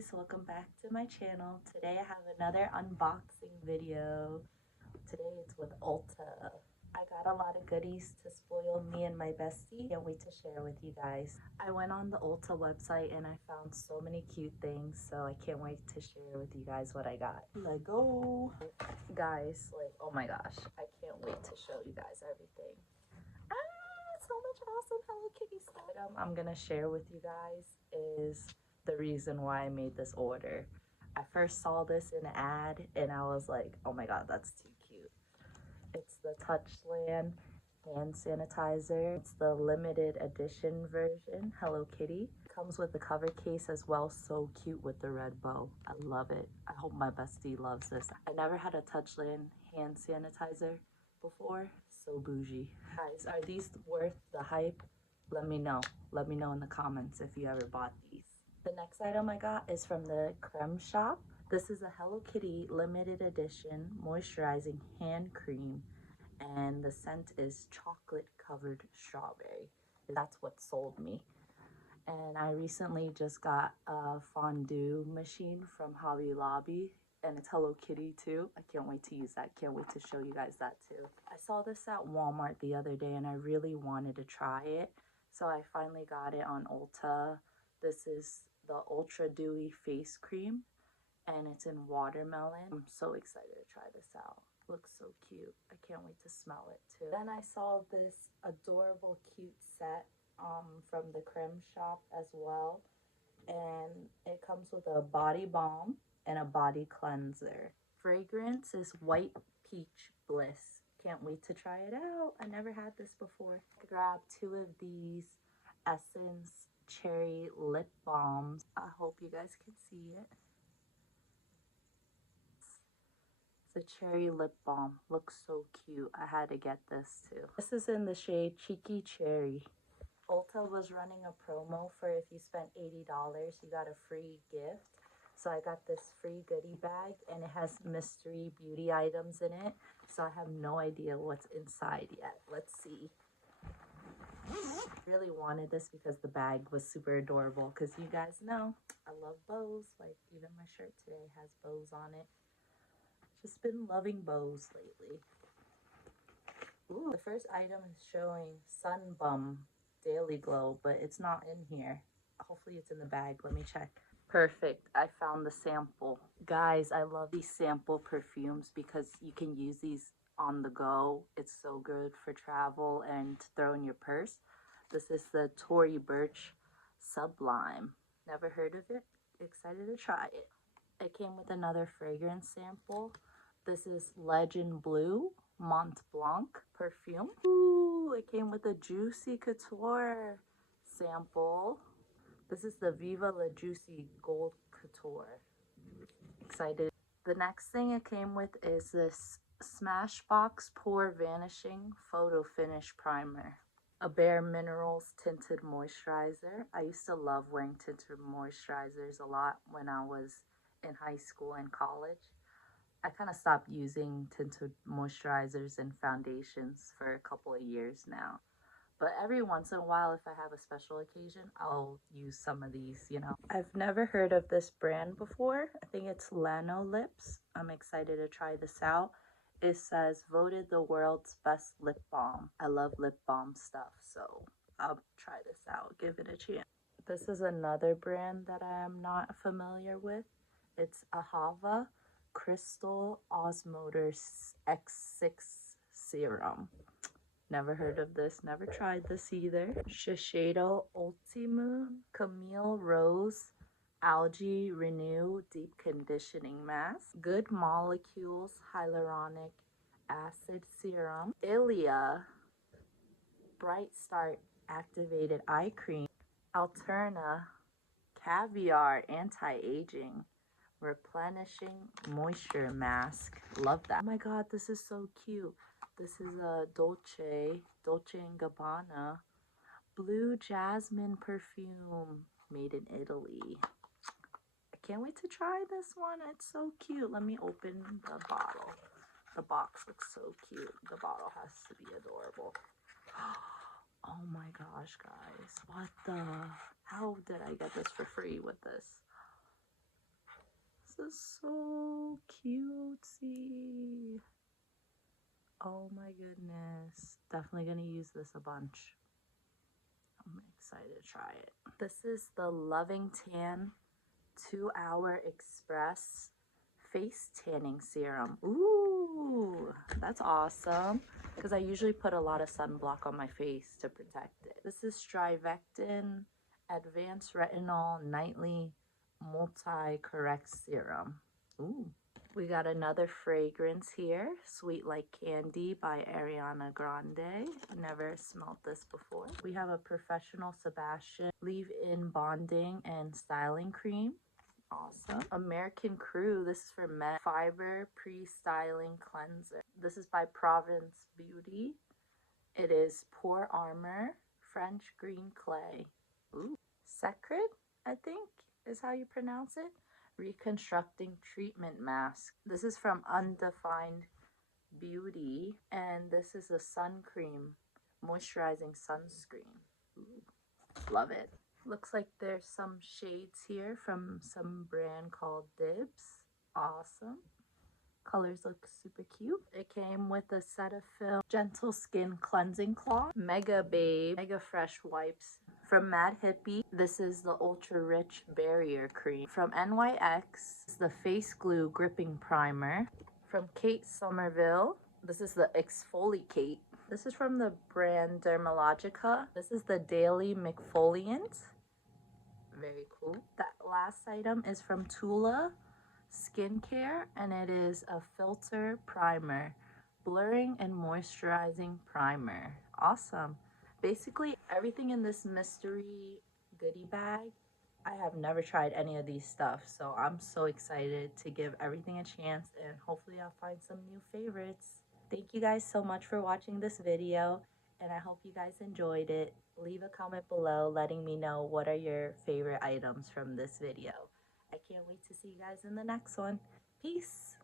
guys, welcome back to my channel. Today I have another unboxing video. Today it's with Ulta. I got a lot of goodies to spoil me and my bestie. Can't wait to share with you guys. I went on the Ulta website and I found so many cute things, so I can't wait to share with you guys what I got. Let's go. Guys, like, oh my gosh, I can't wait to show you guys everything. So much awesome Hello Kitty stuff. I'm gonna share with you guys is the reason why I made this order. I first saw this in an ad and I was like, oh my god, that's too cute. It's the Touchland hand sanitizer. It's the limited edition version, Hello Kitty. Comes with the cover case as well, so cute with the red bow. I love it. I hope my bestie loves this. I never had a Touchland hand sanitizer before. So bougie. Guys, are these worth the hype? Let me know. Let me know in the comments if you ever bought these. The next item I got is from the Crème shop. This is a Hello Kitty limited edition moisturizing hand cream, and the scent is chocolate covered strawberry. That's what sold me. And I recently just got a fondue machine from Hobby Lobby, and it's Hello Kitty too. I can't wait to use that. Can't wait to show you guys that too. I saw this at Walmart the other day and I really wanted to try it, so I finally got it on Ulta. This is the Ultra Dewy Face Cream and it's in watermelon. I'm so excited to try this out. Looks so cute. I can't wait to smell it too. Then I saw this adorable cute set from the Crème shop as well, and it comes with a body balm and a body cleanser. Fragrance is White Peach Bliss. Can't wait to try it out. I never had this before. I grabbed 2 of these Essence Cherry Lip Balms. I hope you guys can see it. It's a cherry lip balm. Looks so cute. I had to get this too. This is in the shade Cheeky Cherry. Ulta was running a promo for if you spent $80, you got a free gift. So I got this free goodie bag and it has mystery beauty items in it. So I have no idea what's inside yet. Let's see. I really wanted this because the bag was super adorable, because you guys know I love bows. Like even my shirt today has bows on it. Just been loving bows lately. Ooh, the first item is showing Sun Bum Daily Glow, but it's not in here. Hopefully it's in the bag. Let me check. Perfect. I found the sample. Guys, I love these sample perfumes because you can use these on the go. It's so good for travel and to throw in your purse. This is the Tory Burch Sublime. Never heard of it. Excited to try it. It came with another fragrance sample. This is Legend Blue Mont Blanc perfume. Ooh, it came with a Juicy Couture sample. This is the Viva La Juicy Gold Couture. Excited. The next thing it came with is this Smashbox Pore Vanishing Photo Finish Primer. A Bare Minerals Tinted Moisturizer. I used to love wearing tinted moisturizers a lot when I was in high school and college. I kind of stopped using tinted moisturizers and foundations for a couple of years now. But every once in a while, if I have a special occasion, I'll use some of these, you know. I've never heard of this brand before. I think it's Lano Lips. I'm excited to try this out. It says, voted the world's best lip balm. I love lip balm stuff, so I'll try this out, give it a chance. This is another brand that I am not familiar with. It's Ahava Crystal Osmoter X6 Serum. Never heard of this, never tried this either. Shiseido Ultimo Camille Rose Algae Renew Deep Conditioning Mask. Good Molecules Hyaluronic Acid Serum. Ilia Bright Start Activated Eye Cream. Alterna Caviar Anti-Aging Replenishing Moisture Mask. Love that. Oh my god, this is so cute. This is a Dolce & Gabbana Blue Jasmine perfume made in Italy. I can't wait to try this one. It's so cute. Let me open the bottle. The box looks so cute. The bottle has to be adorable. Oh my gosh, guys. What the? How did I get this for free with this? is so cutesy. Oh my goodness. Definitely gonna use this a bunch. I'm excited to try it. This is the Loving Tan 2-Hour Express Face Tanning Serum. Ooh, that's awesome. Because I usually put a lot of sunblock on my face to protect it. This is Strivectin Advanced Retinol Nightly Multi-Correct Serum. Ooh. We got another fragrance here, Sweet Like Candy by Ariana Grande. Never smelled this before. We have a Professional Sebastian Leave-In Bonding and Styling Cream. Awesome. American Crew, this is for men. Fiber Pre-Styling Cleanser. This is by Province Beauty. It is Pore Armor, French Green Clay. Ooh. Secret, I think, is how you pronounce it. Reconstructing Treatment Mask. This is from Undefined Beauty, and this is a sun cream, moisturizing sunscreen. Ooh, love it. Looks like there's some shades here from some brand called Dibs. Awesome. Colors look super cute. It came with a Cetaphil Gentle Skin Cleansing Cloth, Mega Babe, Mega Fresh Wipes. From Mad Hippie, this is the Ultra Rich Barrier Cream. From NYX, the Face Glue Gripping Primer. From Kate Somerville, this is the Exfoliate. This is from the brand Dermalogica. This is the Daily Exfoliant. Very cool. That last item is from Tula Skincare, and it is a Filter Primer, Blurring and Moisturizing Primer. Awesome. Basically, everything in this mystery goodie bag, I have never tried any of these stuff, so I'm so excited to give everything a chance, and hopefully I'll find some new favorites. Thank you guys so much for watching this video, and I hope you guys enjoyed it. Leave a comment below letting me know what are your favorite items from this video. I can't wait to see you guys in the next one. Peace!